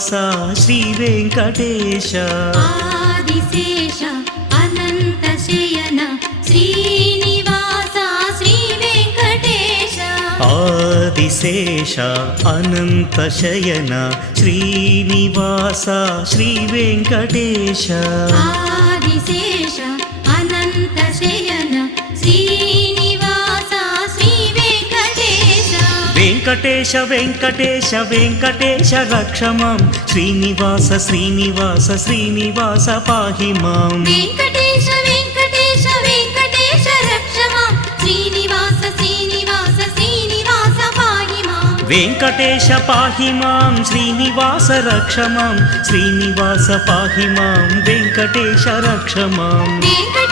శ్రీనివాస శ్రీ వెంకటేశ ఆదిశేష అనంత శయన శ్రీనివాస శ్రీ వెంకటేశ ఆదిశేష అనంత శయన శ్రీనివాస శ్రీ వెంకటేశ ఆదిశేష అనంత శయన శ్రీనివాస శ్రీ వెంకటేశ వెంకటేశ వెంకటేశ వెంకటేశ రక్షమాం శ్రీనివాస శ్రీనివాస శ్రీనివాస పాహి మాం వెంకటేశ వెంకటేశ వెంకటేశ రక్షమాం శ్రీనివాస శ్రీనివాస శ్రీనివాస పాహి మాం వెంకటేశ పాహి మాం శ్రీనివాస రక్షమాం శ్రీనివాస పాహి మాం వెంకటేశ రక్షమాం వెంకటేశ